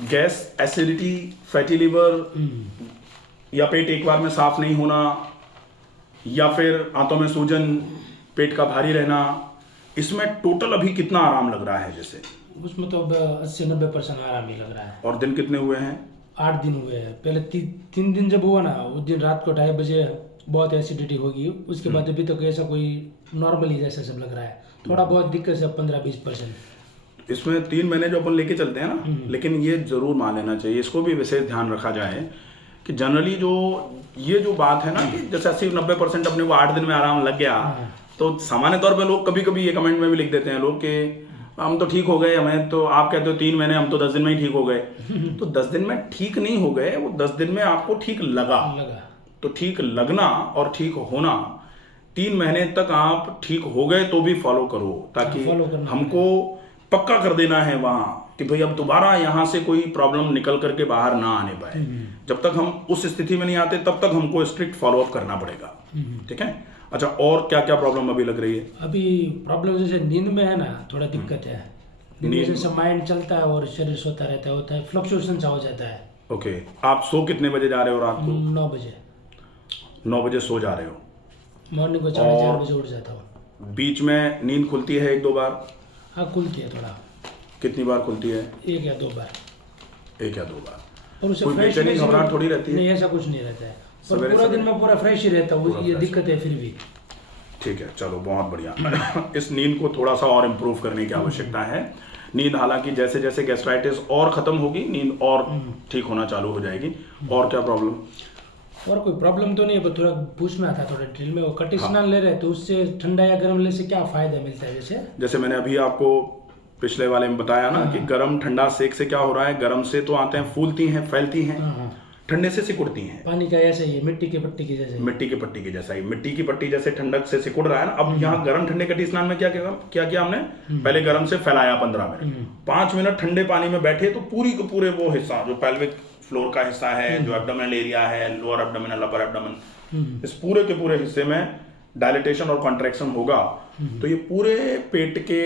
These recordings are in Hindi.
गैस, एसिडिटी, फैटी लिवर, या पेट एक बार में साफ नहीं होना, या फिर आंतों में सूजन, पेट का भारी रहना, इसमें टोटल अभी कितना आराम लग रहा है जैसे? उसमें तो 80-90% आराम ही लग रहा है। और दिन कितने हुए हैं? 8 दिन हुए हैं। पहले 3 दिन जब हुआ ना, उस दिन रात को 2:30 बजे बहुत एसिडिटी होगी। उसके बाद अभी तक ऐसा कोई नॉर्मली जैसा सब लग रहा है। थोड़ा बहुत दिक्कत है 15-20%। इसमें 3 महीने जो अपन लेके चलते हैं ना, लेकिन ये जरूर मान लेना चाहिए, इसको भी विशेष ध्यान रखा जाए कि जनरली जो ये जो बात है ना कि जैसे 80-90% अपने को 8 दिन में आराम लग गया, तो सामान्य तौर पे लोग कभी कभी ये कमेंट में भी लिख देते हैं लोग कि हम तो ठीक हो गए, हमें तो आप कहते हो 3 महीने, हम तो 10 दिन में ही ठीक हो गए। तो 10 दिन में ठीक नहीं हो गए, वो 10 दिन में आपको ठीक लगा। तो ठीक लगना और ठीक होना 3 महीने तक आप ठीक हो गए तो भी फॉलो करो, ताकि हमको पक्का कर देना है वहां कि भाई अब दोबारा यहाँ से कोई प्रॉब्लम निकल करके बाहर ना आने पाए। जब तक हम उस स्थिति में नहीं आते तब तक हमको स्ट्रिक्ट फॉलोअप करना पड़ेगा। ठीक है। अच्छा, और क्या क्या प्रॉब्लम अभी लग रही है? अभी प्रॉब्लम जैसे नींद में है ना, थोड़ा दिक्कत है। नींद जैसे माइंड चलता है और शरीर सोता रहता है, होता है फ्लक्चुएशन सा हो जाता है। ओके, आप सो कितने बजे जा रहे हो रात को? 9 बजे। 9 बजे सो जा रहे हो? मॉर्निंग को 4:30 बजे उठ जाता हूँ। बीच में नींद खुलती है 1-2 बार? हाँ, खुलती है थोड़ा। कितनी बार खुलती है? 1 या 2 बार। 1 या 2 बार। और उससे कोई बेचैनी घबराहट थोड़ी रहती है? नहीं, ऐसा कुछ नहीं रहता है। और पूरा दिन में पूरा फ्रेश ही रहता हूँ, ये दिक्कत है फिर भी। ठीक है, चलो बहुत बढ़िया। इस नींद को थोड़ा सा और इम्प्रूव करने की आवश्यकता है। नींद हालांकि जैसे जैसे गैस्ट्राइटिस और खत्म होगी, नींद और ठीक होना चालू हो जाएगी। और क्या प्रॉब्लम? और कोई प्रॉब्लम तो नहीं है, पर थोड़ा पूछना था थोड़ा डिटेल में। वो कटी स्नान ले रहे हैं तो उससे ठंडा या गर्म लेने से क्या फायदा मिलता है? जैसे मैंने अभी आपको पिछले वाले में बताया ना कि गर्म ठंडा सेक से क्या हो रहा है, गर्म से तो आते हैं फूलती हैं, फैलती हैं, ठंडे से सिकुड़ती हैं। पानी का ऐसा ही, मिट्टी की पट्टी की जैसे। मिट्टी की पट्टी की जैसा ही, मिट्टी की पट्टी जैसे ठंडक से सिकुड़ रहा है ना। अब यहाँ गर्म ठंडे कटी स्नान में क्या किया हमने? पहले गर्म से फैलाया 15 मिनट, 5 मिनट ठंडे पानी में बैठे, तो पूरी को पूरे वो हिस्सा जो पेल्विक फ्लोर का हिस्सा है, जो एब्डोमिनल एरिया है, लोअर एब्डोमिनल, अपर एब्डोमिनल, इस पूरे के पूरे हिस्से में डायलिटेशन और कॉन्ट्रैक्शन होगा। तो ये पूरे पेट के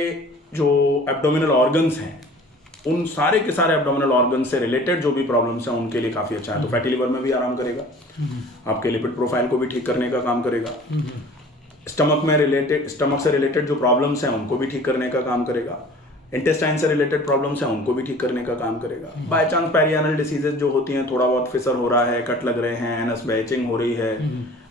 जो एब्डोमिनल ऑर्गन्स हैं, उन सारे के सारे एब्डोमिनल ऑर्गन से रिलेटेड जो भी प्रॉब्लम्स हैं उनके लिए काफी अच्छा है। तो फैटी लिवर में भी आराम करेगा, आपके लिपिड प्रोफाइल को भी ठीक करने का काम करेगा, स्टमक से रिलेटेड जो प्रॉब्लम्स हैं उनको भी ठीक करने का काम करेगा, इंटेस्टाइन से रिलेटेड प्रॉब्लम्स हैं उनको भी ठीक करने का काम करेगा। बाय चांस पेरियानल डिसीजेज जो होती हैं, थोड़ा बहुत फिसर हो रहा है, कट लग रहे हैं, एनस बैचिंग हो रही है,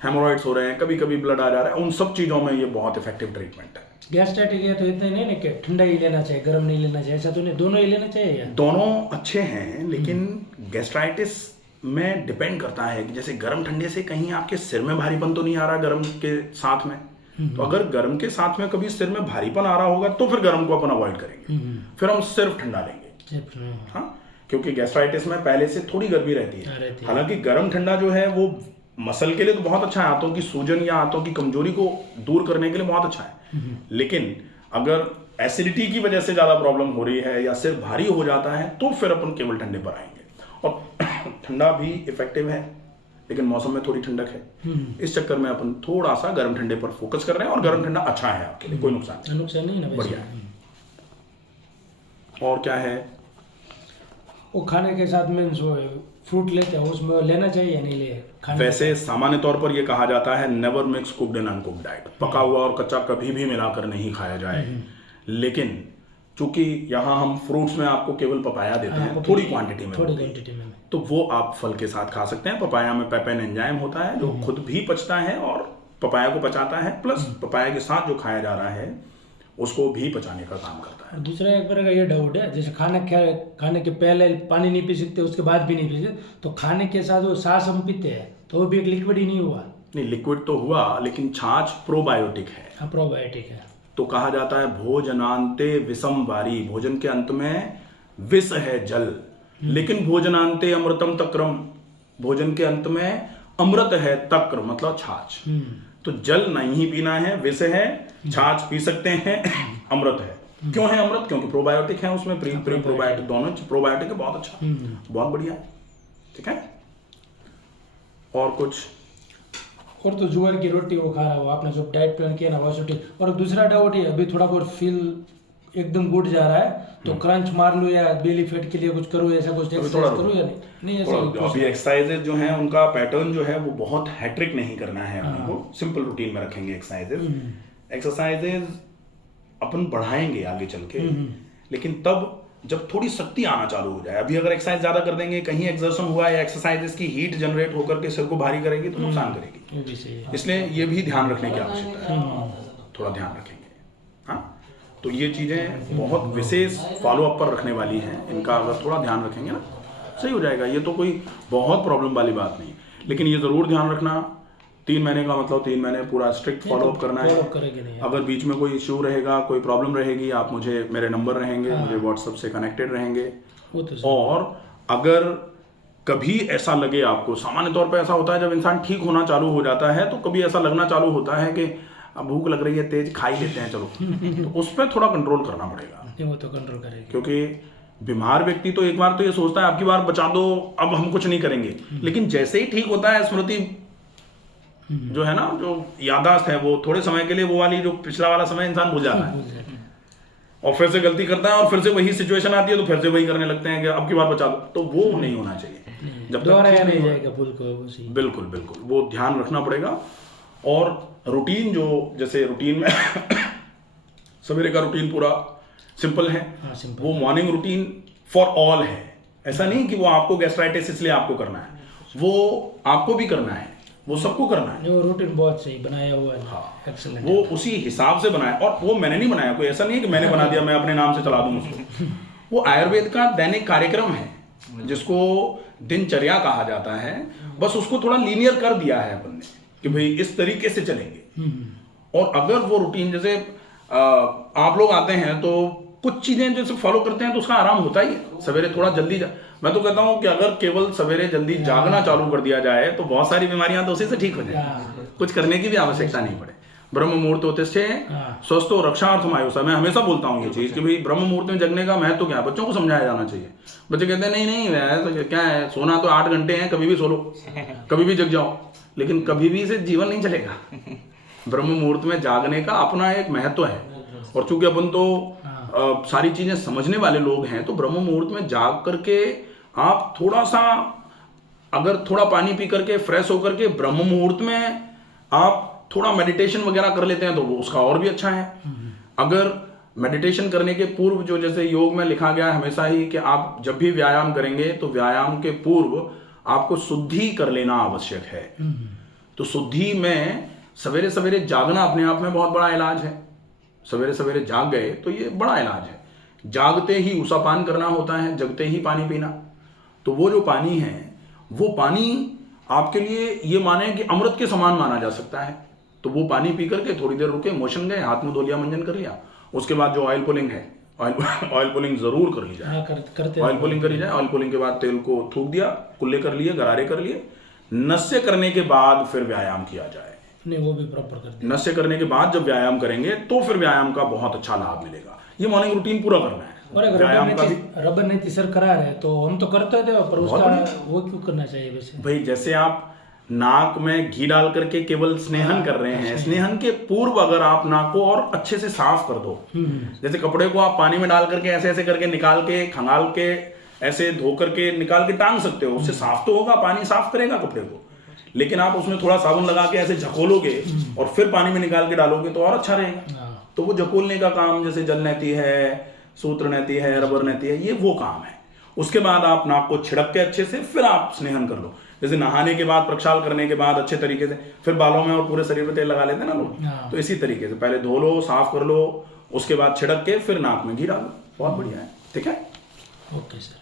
हेमोरॉइड्स हो रहे हैं, कभी कभी ब्लड आ जा रहा है, उन सब चीजों में ये बहुत इफेक्टिव ट्रीटमेंट है। गैस्ट्राइटिस है तो इतना ही नहीं कि ठंडा ही लेना चाहिए, गर्म नहीं लेना चाहिए, ऐसा तो नहीं, दोनों ही लेना चाहिए? दोनों अच्छे हैं, लेकिन गैस्ट्राइटिस में डिपेंड करता है कि जैसे गर्म ठंडे से कहीं आपके सिर में भारीपन तो नहीं आ रहा गर्म के साथ में। तो अगर गर्म के साथ में कभी सिर में भारीपन आ रहा होगा तो फिर गर्म को अपन अवॉइड करेंगे, फिर हम सिर्फ ठंडा लेंगे। हाँ, क्योंकि गैस्ट्राइटिस में पहले से थोड़ी गर्मी रहती है। हालांकि गर्म ठंडा जो है वो मसल के लिए तो बहुत अच्छा है, हाथों की सूजन या हाथों की कमजोरी को दूर करने के लिए बहुत अच्छा है। लेकिन अगर एसिडिटी की वजह से ज्यादा प्रॉब्लम हो रही है या सिर भारी हो जाता है तो फिर अपन केवल ठंडे पर आएंगे। और ठंडा भी इफेक्टिव है, लेकिन मौसम में थोड़ी ठंडक है, इस चक्कर में अपन थोड़ा सा गर्म ठंडे पर फोकस कर रहे हैं। और गर्म ठंडा अच्छा है आपके लिए, कोई नुकसान नहीं ना, बढ़िया है। और क्या है? वो खाने के साथ में जो फ्रूट लेते हैं उसमें लेना चाहिए या नहीं ले? वैसे सामान्य तौर पर यह कहा जाता है never mix cooked and uncooked diet, पका हुआ और कच्चा कभी भी मिलाकर नहीं खाया जाए। लेकिन चूंकि यहाँ हम फ्रूट्स में आपको केवल पपाया देते हैं, थोड़ी क्वांटिटी में, तो वो आप फल के साथ खा सकते हैं। पपाया में पेपेन एंजाइम होता है जो खुद भी पचता है और पपाया को पचाता है, प्लस पपाया के साथ जो खाया जा रहा है उसको भी पचाने का काम करता है। दूसरा एक बार का ये डाउट है, जैसे खाने के पहले पानी नहीं पी सकते, उसके बाद भी नहीं पी सकते, तो खाने के साथ वो छाछ हम पीते हैं तो वो भी एक लिक्विड ही नहीं हुआ? नहीं, लिक्विड तो हुआ, लेकिन छाछ प्रोबायोटिक है। हाँ, प्रोबायोटिक है। तो कहा जाता है भोजनांते विषम वारी, भोजन के अंत में विष है जल, लेकिन भोजनांते अमृतम तक्रम, भोजन के अंत में अमृत है तक्र, मतलब छाछ। तो जल नहीं पीना है, विष है, छाछ पी सकते हैं, अमृत है। क्यों है अमृत? क्योंकि प्रोबायोटिक है उसमें, प्री प्रोबायोटिक दोनों। प्रोबायोटिक है, बहुत अच्छा, बहुत बढ़िया। ठीक है। और कुछ? और तो ज्वार की रोटी वो खा रहा हो आपने, जो डाइट प्लान किया ना वो छोटी। और दूसरा डाउट है, अभी थोड़ा बहुत फील एकदम गुड जा रहा है तो क्रंच मार लो या बेली फैट के लिए कुछ करो, ऐसा कुछ एक्सरसाइज करो या नहीं ऐसा अभी एक्सरसाइजेज जो हैं उनका पैटर्न जो है वो बहुत हैट्रिक नहीं करना है अपने को, सिंपल रूटीन में रखेंगे एक्सरसाइजेज अपन बढ़ाएंगे आगे चल के, लेकिन तब जब थोड़ी शक्ति आना चालू हो जाए। अभी अगर एक्सरसाइज ज्यादा कर देंगे, कहीं एक्सर्शन हुआ या एक्सरसाइजेस की हीट जनरेट होकर के सिर को भारी करेगी तो नुकसान करेगी, इसलिए ये भी ध्यान रखने की आवश्यकता है, थोड़ा ध्यान रखेंगे। हाँ, तो ये चीजें बहुत विशेष फॉलो अप पर रखने वाली हैं, इनका अगर थोड़ा ध्यान रखेंगे ना सही हो जाएगा। ये तो कोई बहुत प्रॉब्लम वाली बात नहीं, लेकिन ये जरूर ध्यान रखना 3 महीने का मतलब 3 महीने पूरा स्ट्रिक्ट फॉलो अप करना है। अगर बीच में कोई इश्यू रहेगा, कोई प्रॉब्लम रहेगी, आप मुझे, मेरे नंबर रहेंगे, मुझे व्हाट्सएप से कनेक्टेड रहेंगे। और अगर कभी ऐसा लगे आपको, सामान्य तौर पे ऐसा होता है जब इंसान ठीक होना चालू हो जाता है तो कभी ऐसा लगना चालू होता है कि अब भूख लग रही है, तेज खा ही लेते हैं चलो, तो उस पर थोड़ा कंट्रोल करना पड़ेगा। वो तो कंट्रोल करेगा, क्योंकि बीमार व्यक्ति तो एक बार तो ये सोचता है आपकी बार बचा दो, अब हम कुछ नहीं करेंगे, लेकिन जैसे ही ठीक होता है स्मृति जो है ना, जो याददाश्त है, वो थोड़े समय के लिए वो वाली जो पिछला वाला समय इंसान भूल जाता है और फिर से गलती करता है और फिर से वही सिचुएशन आती है तो फिर से वही करने लगते हैं कि अब की बार बचा दो। तो वो नहीं होना चाहिए, जब तक नहीं जाएगा भूल को। बिल्कुल बिल्कुल वो ध्यान रखना पड़ेगा। और रूटीन जो, जैसे रूटीन में सवेरे का रूटीन पूरा सिंपल है, वो मॉर्निंग रूटीन फॉर ऑल है। ऐसा नहीं कि वो आपको गैस्ट्राइटिस इसलिए आपको करना है, वो आपको भी करना है, वो सबको करना है। वो रूटीन बहुत सही बनाया हुआ है। हाँ, एक्सीलेंट। वो उसी हिसाब से बनाया, और वो मैंने नहीं बनाया, कोई ऐसा नहीं है कि मैंने बना दिया, मैं अपने नाम से चला दूं उसको। वो आयुर्वेद का दैनिक कार्यक्रम है जिसको दिनचर्या कहा जाता है, बस उसको थोड़ा लीनियर कर दिया है अपन ने कि भाई इस तरीके से चलेंगे। और अगर वो रूटीन, जैसे आप लोग आते हैं तो कुछ चीजें जैसे फॉलो करते हैं तो उसका आराम होता ही है। सवेरे थोड़ा जल्दी मैं तो कहता हूँ कि अगर केवल सवेरे जल्दी जागना चालू कर दिया जाए तो बहुत सारी बीमारियां तो उसी से ठीक हो जाए, कुछ करने की भी आवश्यकता नहीं पड़े। ब्रह्म मुहूर्त होते से स्वस्थ रक्षार्थम आयुषा, मैं हमेशा बोलता हूँ ये चीज कि भाई ब्रह्म मुहूर्त में जगने का महत्व क्या है, बच्चों को समझाया जाना चाहिए। बच्चे कहते हैं नहीं तो क्या है, सोना तो 8 घंटे हैं, कभी भी सो लो, कभी भी जग जाओ, लेकिन कभी भी से जीवन नहीं चलेगा। ब्रह्म मुहूर्त में जागने का अपना एक महत्व है, और चूंकि अपन तो सारी चीजें समझने वाले लोग हैं, तो ब्रह्म मुहूर्त में जाग करके आप थोड़ा सा, अगर थोड़ा पानी पी करके फ्रेश होकर के ब्रह्म मुहूर्त में आप थोड़ा मेडिटेशन वगैरह कर लेते हैं तो वो उसका और भी अच्छा है। अगर मेडिटेशन करने के पूर्व, जो जैसे योग में लिखा गया है हमेशा ही कि आप जब भी व्यायाम करेंगे तो व्यायाम के पूर्व आपको शुद्धि कर लेना आवश्यक है। तो शुद्धि में सवेरे सवेरे जागना अपने आप में बहुत बड़ा इलाज है। सवेरे सवेरे जाग गए तो ये बड़ा इलाज है। जागते ही उषापान करना होता है, जगते ही पानी पीना। तो वो जो पानी है, वो पानी आपके लिए ये माने कि अमृत के समान माना जा सकता है। तो वो पानी पी करके थोड़ी देर रुके, मोशन गए, हाथ मुंह धो लिया, मंजन कर लिया। उसके बाद जो ऑयल पुलिंग है, ऑयल पुलिंग जरूर कर ली जाए। ऑयल पुलिंग करी जाए। ऑयल पुलिंग के बाद तेल को थूक दिया, कुल्ले कर लिए, गरारे कर लिए। नस्य करने के बाद फिर व्यायाम किया जाए। नहीं, वो भी प्रॉपर कर दिया। नस्य करने के बाद जब व्यायाम करेंगे तो फिर व्यायाम का बहुत अच्छा लाभ मिलेगा। ये मॉर्निंग रूटीन पूरा करना है। और अगर रबर नहीं तीसर करा रहे तो हम तो करते थे, पर उसका वो क्यों करना चाहिए वैसे? भाई जैसे आप नाक में घी डाल करके केवल स्नेहन कर रहे हैं, स्नेहन के पूर्व अगर आप नाक को और अच्छे से साफ कर दो, जैसे कपड़े को आप पानी में डाल करके ऐसे ऐसे करके निकाल के, खंगाल के, ऐसे धो करके निकाल के टांग सकते हो, उससे साफ तो होगा, पानी साफ करेगा कपड़े को। लेकिन आप उसमें थोड़ा साबुन लगा के ऐसे झकोलोगे और फिर पानी में निकाल के डालोगे तो और अच्छा रहेगा। तो वो झकोलने का काम, जैसे जल नहती है, सूत्र नहती है, रबर नहती है, ये वो काम है। उसके बाद आप नाक को छिड़क के अच्छे से फिर आप स्नेहन कर लो। जैसे नहाने के बाद, प्रक्षाल करने के बाद अच्छे तरीके से फिर बालों में और पूरे शरीर में तेल लगा लेते हैं ना लोग, तो इसी तरीके से पहले धो लो, साफ कर लो, उसके बाद छिड़क के फिर नाक में घी डालो। बहुत बढ़िया है। ठीक है, ओके सर।